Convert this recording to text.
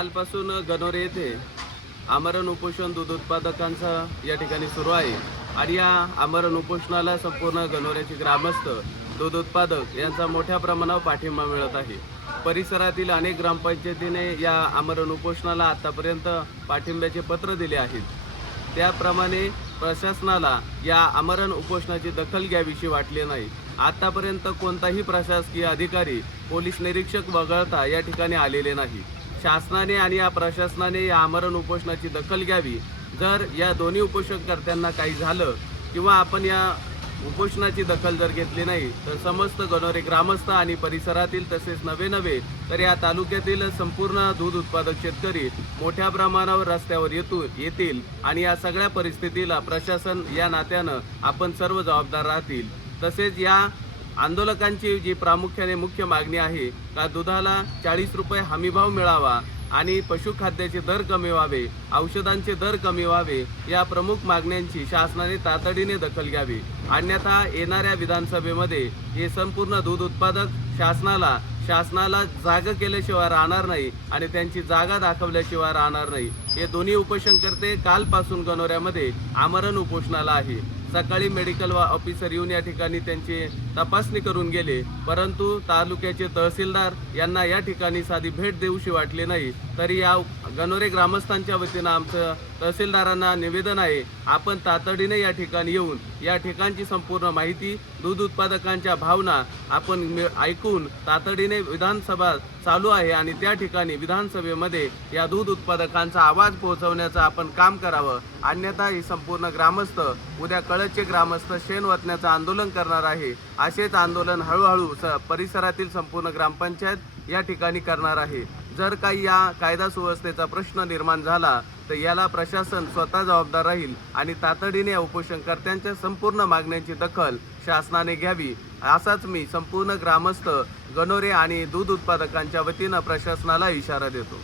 कालपासून गणोरे येथे आमरण उपोषण दूध उत्पादकांचं या ठिकाणी सुरू आहे. आणि या आमरण उपोषणाला संपूर्ण गणोऱ्याचे ग्रामस्थ दूध उत्पादक यांचा मोठ्या प्रमाणावर पाठिंबा मिळत आहे. परिसरातील अनेक ग्रामपंचायतीने या आमरण उपोषणाला आतापर्यंत पाठिंब्याचे पत्र दिले आहेत. त्याप्रमाणे प्रशासनाला या आमरण उपोषणाची दखल घ्यावीशी वाटले नाही. आतापर्यंत कोणताही प्रशासकीय अधिकारी पोलीस निरीक्षक वगळता या ठिकाणी आलेले नाही. शासनाने आणि या प्रशासनाने या आमरण उपोषणाची दखल घ्यावी. जर या दोन्ही उपोषणकर्त्यांना काही झालं किंवा आपण या उपोषणाची दखल जर घेतली नाही तर समस्त गणोरे ग्रामस्थ आणि परिसरातील तसेच नवे नवे तर या तालुक्यातील संपूर्ण दूध उत्पादक शेतकरी मोठ्या प्रमाणावर रस्त्यावर येतो येतील आणि या सगळ्या परिस्थितीला प्रशासन या नात्यानं आपण सर्व जबाबदार राहतील. तसेच या आंदोलकांची जी प्रामुख्याने मुख्य मागणी आहे का दुधाला चाळीस रुपये हमीभाव मिळावा आणि पशुखाद्याचे दर कमी व्हावे औषधांचे दर कमी व्हावे या प्रमुख मागण्यांची शासनाने तातडीने दखल घ्यावी. अन्यथा येणाऱ्या विधानसभेमध्ये हे संपूर्ण दूध उत्पादक शासनाला शासनाला जागा केल्याशिवाय राहणार नाही आणि त्यांची जागा दाखवल्याशिवाय राहणार नाही. हे दोन्ही उपोषणकर्ते कालपासून गणोऱ्यामध्ये आमरण उपोषणाला आहे. सकाळी मेडिकल वा ऑफिसर येऊन या ठिकाणी त्यांची तपासणी करून गेले परंतु तालुक्याचे तहसीलदार यांना या ठिकाणी साधी भेट देऊशी वाटली नाही. तरी या गणोरे ग्रामस्थांच्या वतीनं आमचं तहसीलदारांना निवेदन आहे आपण तातडीने या ठिकाणी येऊन या ठिकाणची संपूर्ण माहिती दूध उत्पादकांच्या भावना आपण ऐकून तातडीने विधानसभा चालू आहे आणि त्या ठिकाणी विधानसभेमध्ये या दूध उत्पादकांचा आवाज पोहोचवण्याचं आपण काम करावं. अन्यथा ही संपूर्ण ग्रामस्थ उद्या कळचे ग्रामस्थ शेण वतण्याचं आंदोलन करणार आहे. असेच आंदोलन हळूहळू स परिसरातील संपूर्ण ग्रामपंचायत या ठिकाणी करणार आहे. जर काही या कायदा सुव्यवस्थेचा प्रश्न निर्माण झाला तर याला प्रशासन स्वतः जबाबदार राहील आणि तातडीने या उपोषणकर्त्यांच्या संपूर्ण मागण्यांची दखल शासनाने घ्यावी. असाच मी संपूर्ण ग्रामस्थ गणोरे आणि दूध उत्पादकांच्या वतीनं प्रशासनाला इशारा देतो.